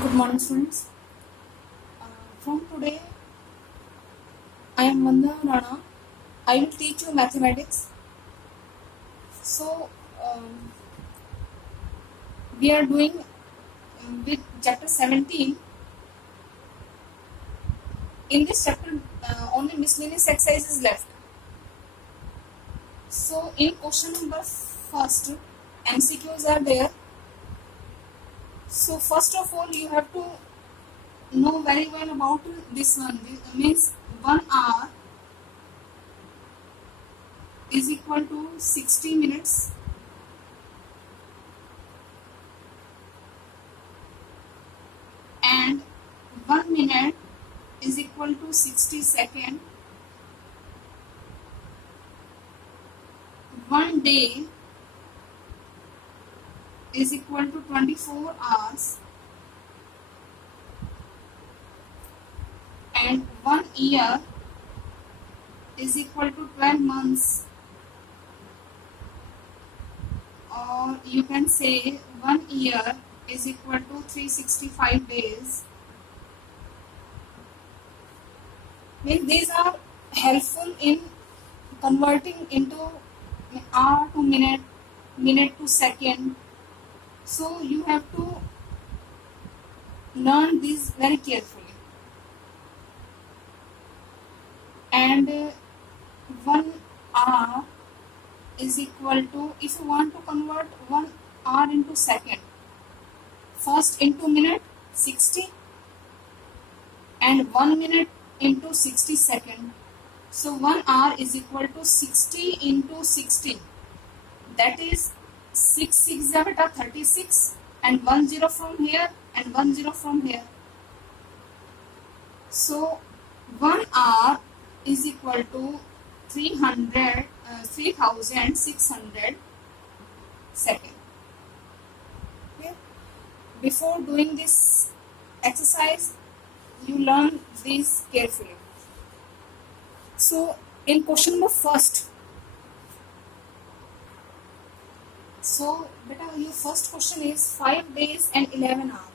Good morning, students. From today, I am Vandana Rana. I will teach you mathematics. So, we are doing with chapter 17. In this chapter, only miscellaneous exercises left. So, in question number first, MCQs are there. So, first of all, you have to know very well about this one. This means 1 hour is equal to 60 minutes and 1 minute is equal to 60 seconds. 1 day is equal to 24 hours and 1 year is equal to 12 months, or you can say 1 year is equal to 365 days. These are helpful in converting into hour to minute, minute to second. So you have to learn these very carefully. And 1 hour is equal to, if you want to convert 1 hour into second, first into minute 60 and 1 minute into 60 second. So 1 hour is equal to 60 into 60. That is 6 6 36 and 1 0 from here and 1 0 from here. So 1 hour is equal to 3600 seconds. Okay. Before doing this exercise, you learn these carefully. So in question number first, so beta, your first question is 5 days and 11 hours.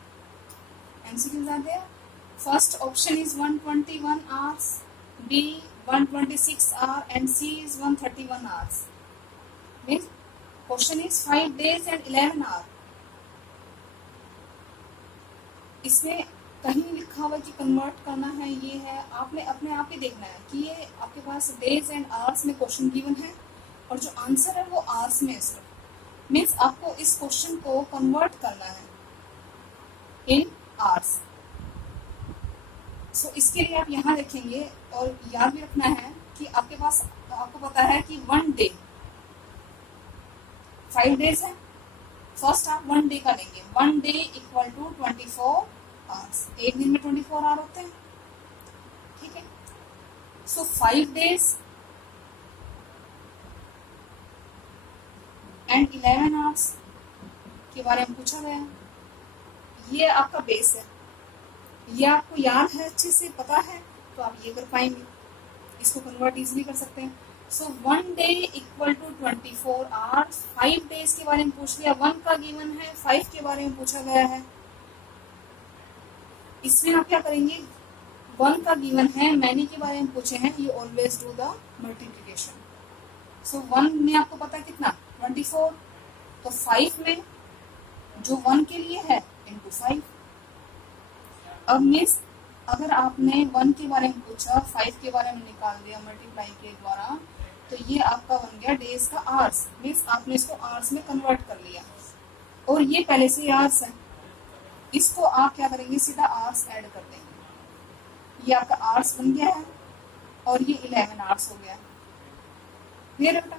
MCQs are there. First option is 121 hours, B 126 hours and C is 131 hours. Means question is 5 days and 11 hours. इसमें कहीं लिखा हुआ कि convert करना है, ये है, आपने अपने आप ही देखना है कि ये आपके पास डेज एंड आवर्स में क्वेश्चन गिवन है और जो आंसर है वो आवर्स में है. मीन्स आपको इस क्वेश्चन को कन्वर्ट करना है इन आवर्स. सो इसके लिए आप यहाँ देखेंगे और याद भी रखना है कि आपके पास, आपको पता है कि 1 डे 5 डेज है. फर्स्ट आप 1 डे का लेंगे. 1 डे इक्वल टू 24 आवर्स. एक दिन में 24 आवर होते हैं. ठीक है. सो 5 डेज एंड 11 आवर्स के बारे में पूछा गया. ये आपका बेस है. ये आपको याद है, अच्छे से पता है, तो आप ये कर पाएंगे. इसको कन्वर्ट इजीली कर सकते हैं. So 1 day equal to 24 hours. 5 days के बारे में पूछ लिया. 1 का गिवन है, 5 के बारे में पूछा गया है. इसमें आप क्या करेंगे, 1 का गिवन है, मैनी के बारे में पूछे हैं, you always do the multiplication. So 1 में आपको पता है कितना 24, तो 5 में जो 1 के लिए है इंटू 5. अब मीन्स अगर आपने 1 के बारे में पूछा, 5 के बारे में निकाल दिया मल्टीप्लाई के द्वारा, तो ये आपका बन गया डेज का आवर्स. मीन्स आपने इसको आवर्स में कन्वर्ट कर लिया और ये पहले से आवर्स है. इसको आप क्या करेंगे, सीधा आवर्स ऐड कर देंगे. ये आपका आवर्स बन गया है और ये 11 आवर्स हो गया. क्लियर बेटा.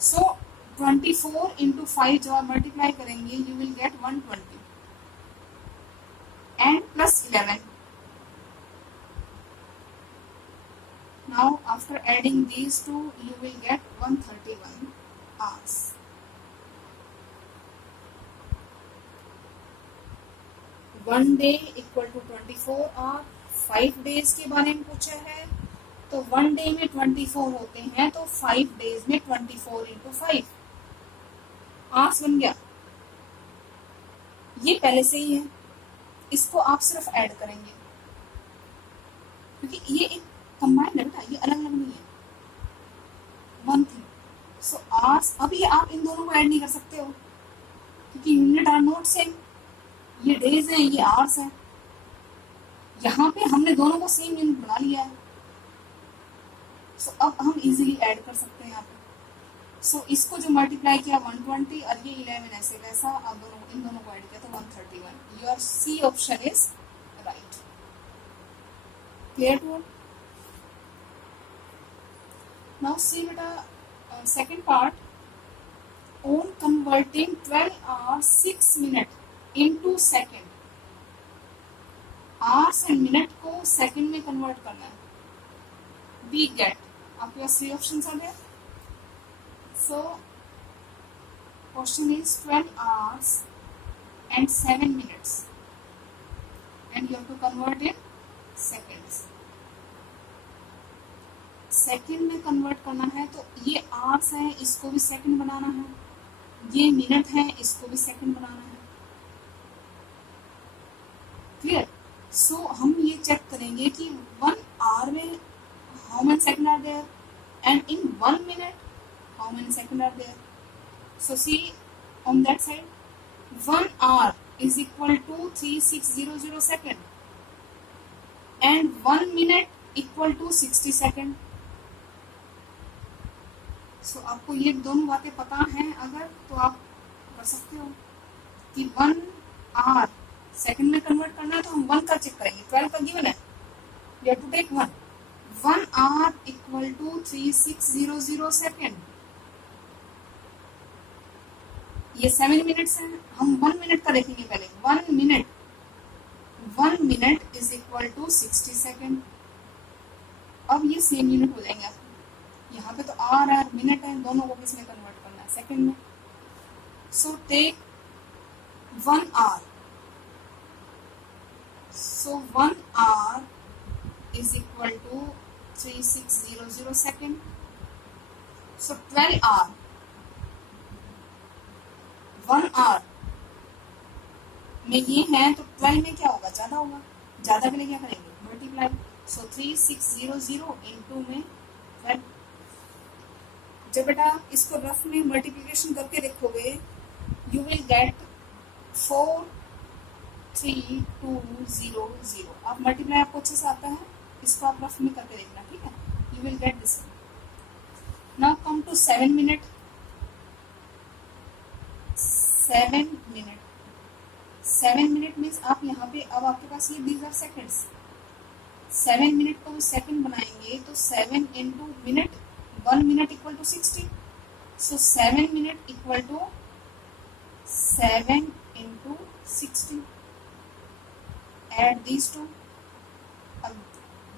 सो 24 इंटू 5 जब आप मल्टीप्लाई करेंगे, you will gate 120 and plus 11. Now after adding these two, you will get 131 hours. One day equal to 24 hours. 5 days के बारे में पूछा है, तो 1 डे में 24 होते हैं, तो 5 डेज में 24 इंटू 5 आवर्स बन गया. ये पहले से ही है. इसको आप सिर्फ ऐड करेंगे, क्योंकि ये एक कंबाइंड है बेटा, ये अलग अलग नहीं है, वन थिंग। सो आवर्स, अभी आप इन दोनों को ऐड नहीं कर सकते हो क्योंकि यूनिट आर नॉट सेम, ये डेज है ये आवर्स है। यहाँ पे हमने दोनों को सेम यूनिट बना लिया है, सो अब हम इजीली ऐड कर सकते हैं यहाँ पे। सो इसको जो मल्टीप्लाई किया 120 और ये 11 ऐसे वैसा, आप दोनों इन दोनों को ऐड किया तो 131। Your C option is right. Clear to all? Now सी बेटा second part, on converting 12 hours 6 minutes into second। Hours and minute को सेकंड में कन्वर्ट करना है। वी गेट, आपके पास 3 ऑप्शंस आ गए। So, question is 12 hours and 7 minutes and you have to convert in seconds। Second में convert करना है तो ये आवर्स है, इसको भी सेकंड बनाना है, ये मिनट है, इसको भी सेकंड बनाना है। क्लियर? सो हम ये चेक करेंगे कि 1 hour में how many second are there and in 1 minute how many seconds are there। So see on that side, 1 hour is equal to 3600 second and 1 minute equal to 60 second। So आपको ये दोनों बातें पता हैं अगर, तो आप कर सकते हो कि 1 hour सेकंड में कन्वर्ट करना है तो हम 1 का चेक करेंगे, 12 का गिवन है, you have to take 1 hour equal to 3600 second। ये 7 मिनट्स हैं, हम 1 मिनट का देखेंगे पहले। 1 minute is equal to 60 second. अब ये सेम यूनिट हो जाएंगे आपको, यहाँ पे तो आर मिनट है, दोनों को किसमें कन्वर्ट करना है, सेकेंड में। So take 1 hour, so 1 hour is equal to 3600 second. So 12 hour, 1 hour में ये है तो 12 में क्या होगा, ज्यादा होगा, ज्यादा के लिए क्या करेंगे, मल्टीप्लाई। सो 3600 इंटू में 12। जब बेटा इसको रफ में मल्टीप्लिकेशन करके देखोगे यू विल गेट 43200। आप मल्टीप्लाई आपको अच्छे से आता है, इसको आप रफ में करके देखना, ठीक है, you will get this. Now come to 7 minute. 7 minute, 7 minute means आप यहाँ पे, अब आपके पास ये दीज आर सेकेंड्स, 7 मिनट को सेकंड बनाएंगे तो 7 into minute, 1 minute equal to 60। So 7 minute equal to 7 into 60। Add these two,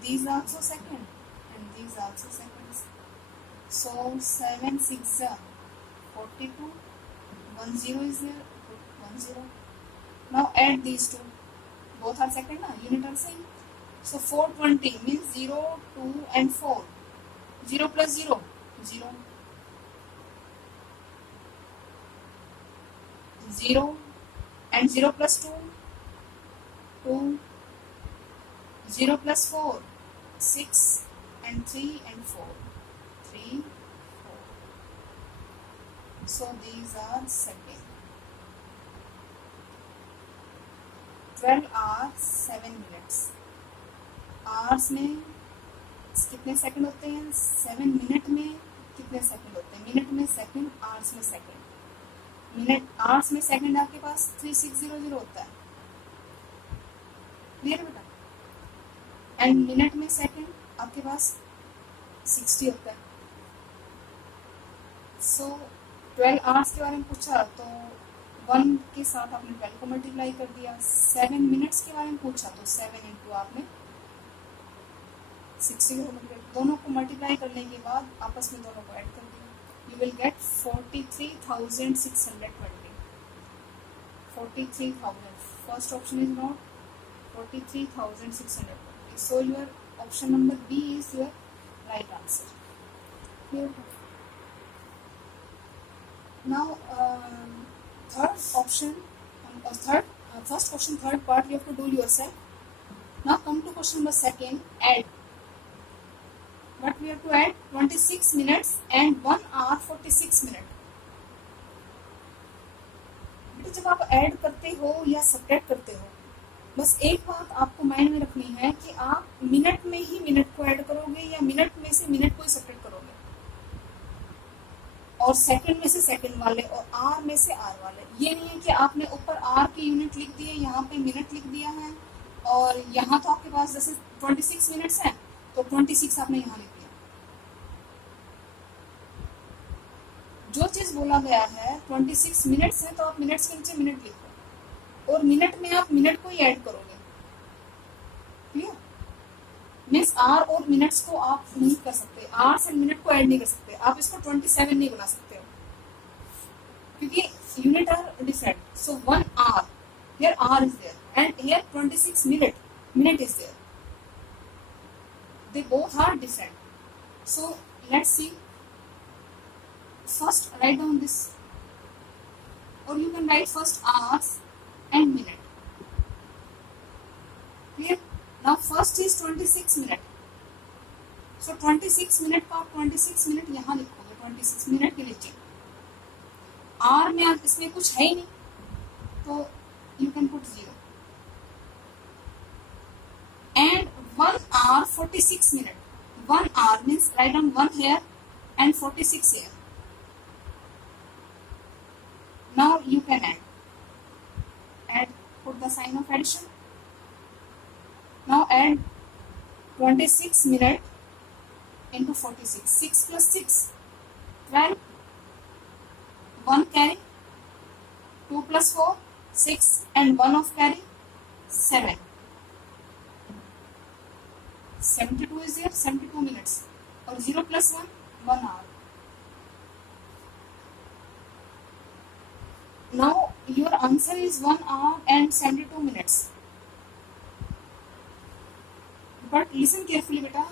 these are also second and these are also seconds। so 7 6 42, 1 0 is there, 1 0। now add these two, both are second na, unit are same। so 420 means 0 2 and 4, 0 plus 0 0, 0 and 0 plus 2 2, 0 plus 4 6 and 3 and 4 3 4। so these are second। 12 hours 7 minutes। hours में कितने second होते हैं, 7 minute में कितने second होते हैं, minute में second, hours में सेकंड। मिनट आवर्स में सेकंड आपके पास 3600 होता है, क्लियर बेटा। एंड मिनट में सेकंड आपके पास 60 होता है। सो 12 आवर्स के बारे में पूछा तो 1 के साथ आपने 12 को मल्टीप्लाई कर दिया। 7 मिनट्स के बारे में पूछा तो 7 इंटू आपने 60 को मल्टीप्लाई, दोनों को मल्टीप्लाई करने के बाद आपस में दोनों को ऐड कर दिया, you will gate 43,620। 43,000, first option is not 43,620। So your option number B is your right answer. Here. Now third option, third first question, third part you have to do yourself. Now come to question number second, add. What we have to add? 26 minutes and 1 hour 46 minutes. बेटा जब आप add करते हो या subtract करते हो, बस एक बात आपको माइंड में रखनी है कि आप मिनट में ही मिनट को ऐड करोगे या मिनट में से मिनट को ही सब्ट्रैक्ट करोगे, और सेकंड में से सेकंड वाले और आर में से आर वाले। ये नहीं है कि आपने ऊपर आर की यूनिट लिख दिए, यहाँ पे मिनट लिख दिया है, और यहाँ तो आपके पास जैसे 26 मिनट्स हैं तो 26 आपने यहाँ लिख दिया। जो चीज बोला गया है 26 मिनट्स है तो आप मिनट्स के नीचे मिनट लिखो, और मिनट में आप मिनट को ही ऐड करोगे। क्लियर? मीन्स आर और मिनट्स को आप नहीं कर सकते, आर से मिनट को ऐड नहीं कर सकते, आप इसको 27 नहीं बना सकते हो क्योंकि unit are different. So 1 hour, here r is there, and here 26 minute is there. They both are different. So let's see. First write down this, or you can write first hours and minute. Clear? Now first is 26 minute. So 26 minute का 26 minute यहाँ लिखोगे, 26 minute के नीचे are में आप इसमें कुछ है ही नहीं तो you can put 0. And 1 hour 46 minute. 1 hour means write down 1 here and 46 here. Now you can add, put the sign of addition. Now add 26 minute into 46. 6 plus 6, 12. 1 carry, 2 plus 4, 6, and 1 of carry, 7. 72 is there, 72 minutes. Or 0 plus 1, 1 hour. Now your answer is 1 hour and 72 minutes. But listen carefully बेटा,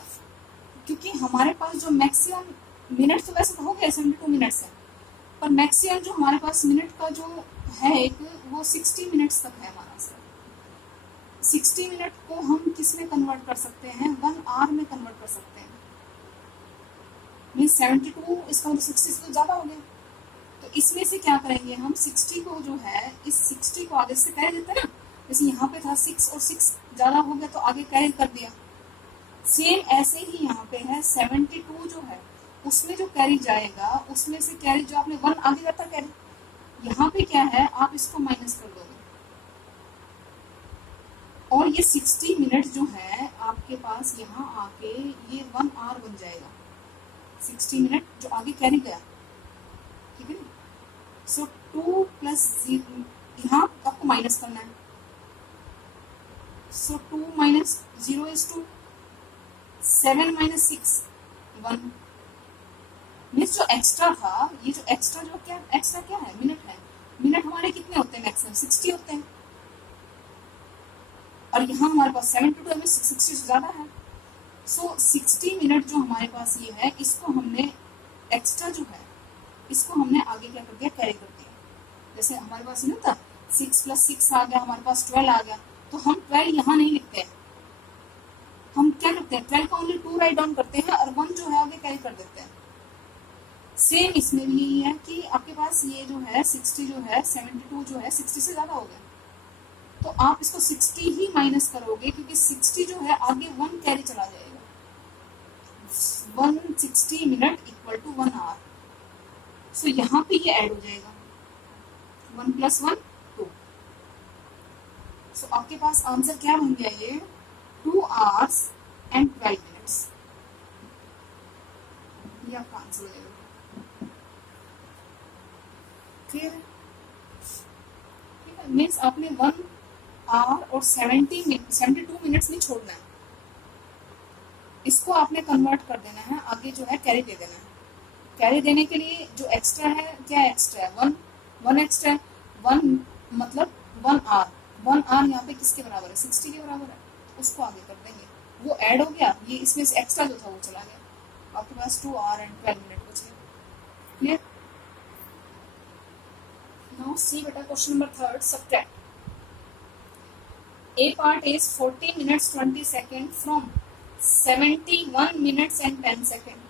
क्योंकि हमारे पास जो maximum minute तो वैसे तो हो गया 72 minutes है, पर मैक्सिमम जो हमारे पास मिनट का जो है एक वो 60 मिनट्स तक है हमारा सर। 60 मिनट को हम किस में कन्वर्ट कर सकते हैं? 1 आवर में कन्वर्ट कर सकते हैं। मीन्स 72 इसका मतलब 60 से तो ज्यादा हो गया, तो इसमें से क्या करेंगे हम? 60 को जो है इस 60 को आगे से कैरी देते हैं ना, जैसे यहाँ पे था 6 और 6 ज्यादा हो गया तो आगे कैरी कर दिया। सेम ऐसे ही यहाँ पे है 72 जो है उसमें जो कैरी जाएगा उसमें से कैरी जो आपने 1 आगे जाता कैरी, यहाँ पे क्या है आप इसको माइनस कर दोगे, और ये 60 मिनट जो है आपके पास यहाँ आके ये 1 आवर बन जाएगा। 60 मिनट जो आगे कैरी गया, ठीक है। सो 2 प्लस 0 यहाँ आपको माइनस करना है। सो 2 minus 0 is 2, 7 minus 6 1। मीन्स जो एक्स्ट्रा था, ये जो एक्स्ट्रा जो क्या एक्स्ट्रा क्या है? मिनट है। मिनट हमारे कितने होते हैं? मैक्सिमम 60 होते हैं, और यहाँ हमारे पास 72 है, 60 से ज्यादा है। सो 60 मिनट जो हमारे पास ये है, इसको हमने एक्स्ट्रा जो है इसको हमने आगे क्या कर दिया? कैरी कर दिया। जैसे हमारे पास ना था 6 plus 6 आ गया, हमारे पास 12 आ गया, तो हम 12 यहाँ नहीं लिखते हैं, हम क्या करते हैं? 12 का ओनली 2 राइट डाउन करते हैं और 1 जो है आगे कैरी कर देते हैं। सेम इसमें भी यही है कि आपके पास ये जो है 60 जो है 72 जो है 60 से ज्यादा हो गया, तो आप इसको 60 ही माइनस करोगे क्योंकि 60 जो है आगे 1 कैरी चला जाएगा। 160 मिनट इक्वल टू 1 आवर। सो यहाँ पे ये ऐड हो जाएगा 1 plus 1 2। सो आपके पास आंसर क्या बन गया? ये 2 hours and 12 minutes। ये आपका आंसर हो जाएगा। क्लियर है? ठीक है, मीन्स आपने 1 hour और 72 मिनट्स नहीं छोड़ना है, इसको आपने कन्वर्ट कर देना है, आगे जो है कैरी दे देना है। कैरी देने के लिए जो एक्स्ट्रा है, क्या एक्स्ट्रा है? 1 एक्स्ट्रा है। 1 मतलब 1 hour। 1 hour यहाँ पे किसके बराबर है? 60 के बराबर है, उसको आगे कर देंगे, वो ऐड हो गया, ये इसमें से एक्स्ट्रा जो था वो चला गया, आपके पास 2 hour and 12 minute बचे। क्लियर? नाउ सी बेटा question number 3, subtract. A part is 40 minutes 20 seconds from 71 minutes and 10 seconds.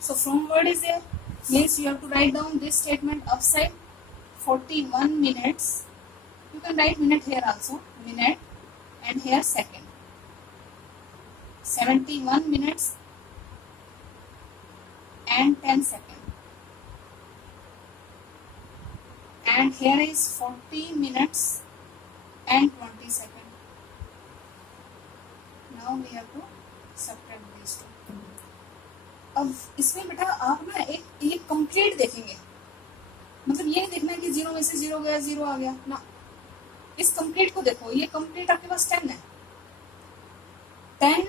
So from word is there, means you have to write down this statement upside 41 minutes. You can write minute here also, minute, and here second. 71 minutes and 10 seconds. And here is 40 minutes and 20 seconds. Now we have to subtract these two. अब इसमें बेटा आप ना एक complete देखेंगे, मतलब ये नहीं देखना है कि 0 में से 0 गया 0 आ गया ना, इस कंप्लीट को देखो। ये कंप्लीट आपके पास 10 है, 10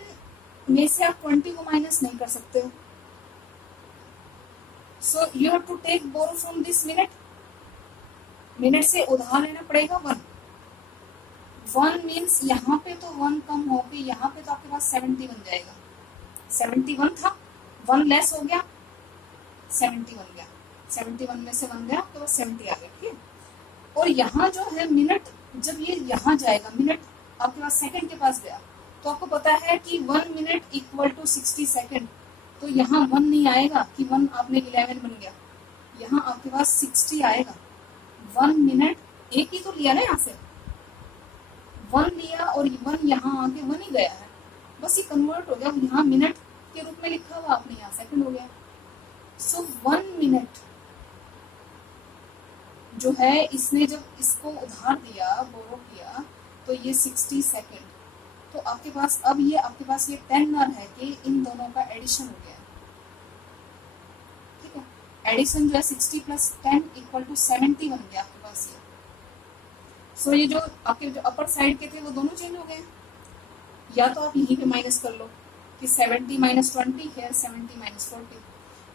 में से आप 20 को माइनस नहीं कर सकते हो। So you have to take borrow from this minute, minute से उधार लेना पड़ेगा 1। 1 मीन्स यहाँ पे तो 1 कम हो गई, यहाँ पे तो आपके पास 70 बन जाएगा। 71 था, 1 लेस हो गया, 70 बन गया। 71 में से 1 गया तो बस 70 आ गया, ठीक है। और यहाँ जो है मिनट, जब ये यहाँ जाएगा, मिनट आपके पास सेकंड के पास गया, तो आपको पता है कि 1 मिनट इक्वल टू 60 सेकंड। तो यहाँ 1 नहीं आएगा कि 1 आपने 11 बन गया, यहाँ आपके पास 60 आएगा। 1 मिनट एक ही तो लिया ना, यहाँ से 1 लिया और 1 यहाँ आके 1 ही गया है, बस ये कन्वर्ट हो गया, यहाँ मिनट के रूप में लिखा हुआ, आपने यहाँ सेकंड हो गया। सो 1 मिनट जो है, इसने जब इसको उधार दिया, बोरो किया, तो ये 60 सेकंड। तो आपके पास अब ये आपके पास ये 10 और है कि इन दोनों का एडिशन हो गया, ठीक है। एडिशन जो है 60 प्लस 10 इक्वल टू 70 बन गया आपके पास ये। सो ये जो आपके जो अपर साइड के थे वो दोनों चेंज हो गए। या तो आप यहीं पे माइनस कर लो कि 70 माइनस 20 है 70 माइनस 40,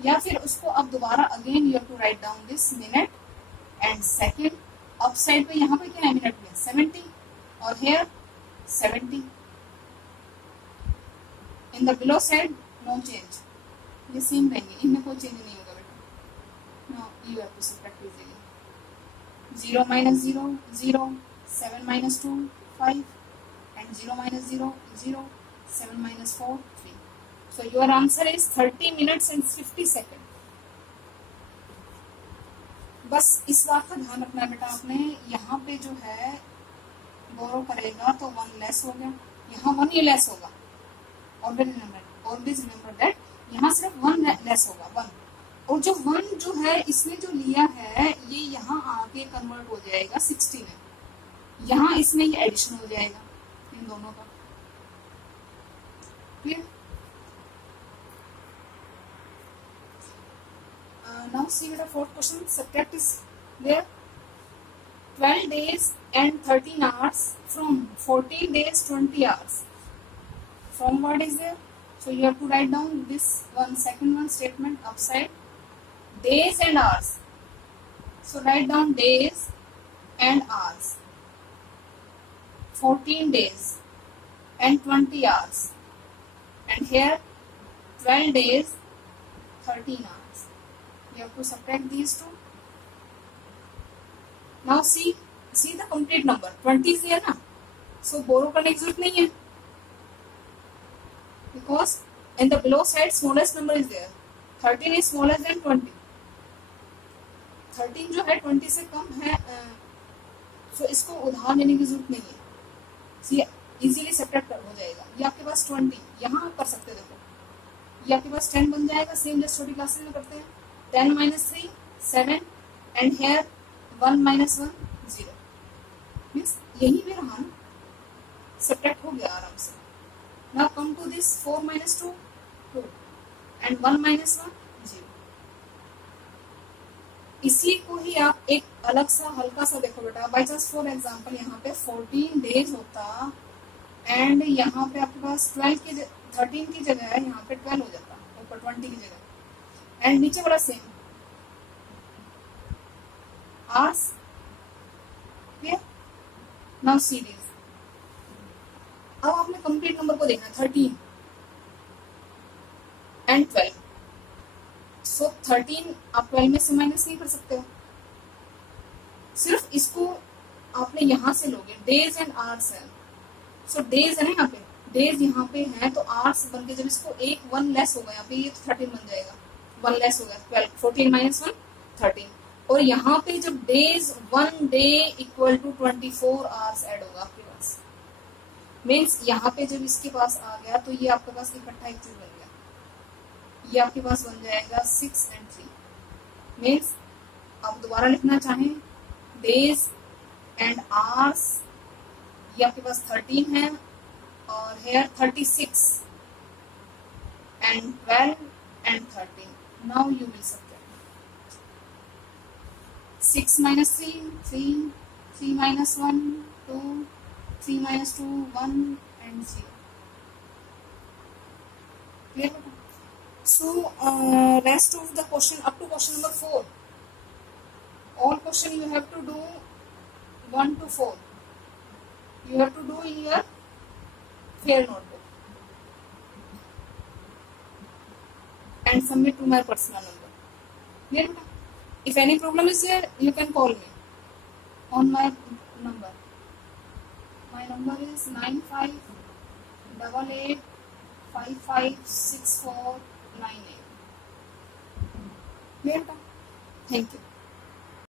या फिर उसको अब दोबारा again you have to write down this minute and second. Up side पे यहाँ पे क्या है, मिनट में 70 और here 70। In the below side no change, ये सेम रहेंगे, इनमें कोई चेंज नहीं होगा बेटा। Now you have to subtract easily. 0 minus 0 0, 7 minus 2 5, and 0 minus 0 0, 7 minus 4 3. So your answer is 30 minutes and 50 seconds. बस इस बात का ध्यान रखना है बेटा आपने, यहाँ पे जो है बोरो करेगा तो 1 लेस हो गया, यहाँ 1 ही लेस होगा। ऑलवेज रिमेम्बर दैट, यहाँ सिर्फ 1 लेस होगा, 1। और जो 1 जो है इसने जो लिया है, ये यहाँ आके कन्वर्ट हो जाएगा 60 में, यहाँ इसमें ये एडिशन हो जाएगा इन दोनों का, क्लियर। नाउ सी बेटा fourth question, subtract is there. 12 days and 13 hours from 14 days 20 hours. From what is there? So you have to write down this one, second one statement upside, days and hours. So write down days and hours. 14 days and 20 hours. And here 12 days, 13 hours. You have to subtract these two. Now see the complete number. 20 is there ना, so borrow करने की जरूरत नहीं है, because in the below side smallest number is there. 13 is smaller than 20. 13 जो है 20 से कम है, so इसको उधार लेने की जरूरत नहीं है, so इजीली सब्ट्रैक्ट हो जाएगा। ये आपके पास 20 यहाँ आप कर सकते हो, देखो ये आपके पास 10 बन जाएगा, सेम जैसे छोटी क्लासेस में करते हैं। 10 minus 3 7, and here 1 minus 1 0, means यही भी रहा ना, सब्ट्रैक्ट हो गया आराम से। Now come to this 4 minus 2 2, and 1 minus 1 0। इसी को ही आप एक अलग सा हल्का सा देखो बेटा, बाई चांस फॉर एग्जाम्पल यहाँ पे 14 days होता, एंड यहाँ पे आपके पास 13 की जगह है, यहाँ पे 12 हो जाता ऊपर 20 की जगह, एंड नीचे वाला same hours, clear. Now series, अब आपने कंप्लीट नंबर को देखना, 13 एंड 12। सो 13 आप 12 में से माइनस नहीं कर सकते हो, सिर्फ इसको आपने यहाँ से लोगे डेज एंड आवर्स है, सो डेज है ना यहाँ पे, डेज यहाँ पे है तो आवर्स बन के जब इसको एक 1 लेस होगा यहाँ पे, ये 13 बन जाएगा, 1 लेस होगा 12, 14 माइनस 1 13, और यहाँ पे जब days 1 day equal to 24 hours add होगा आपके पास, मीन्स यहाँ पे जब इसके पास आ गया तो ये आपके पास इकट्ठा एक चीज बन गया, ये आपके पास बन जाएगा 6 and 3, मीन्स आप दोबारा लिखना चाहें डेज एंड आवर्स, ये आपके पास 13 है और hair 36 and 12 and 13, now you will subtract 6 minus 3 3, 3 minus 1 2, 3 minus 2 1 and 0, clear? So rest of the question up to question number 4, all question you have to do 1 to 4, you have to do in your fair notebook and submit to my personal number. Clear? If any problem is there, you can call me on my number. My number is 9588556498. Clear? Thank you.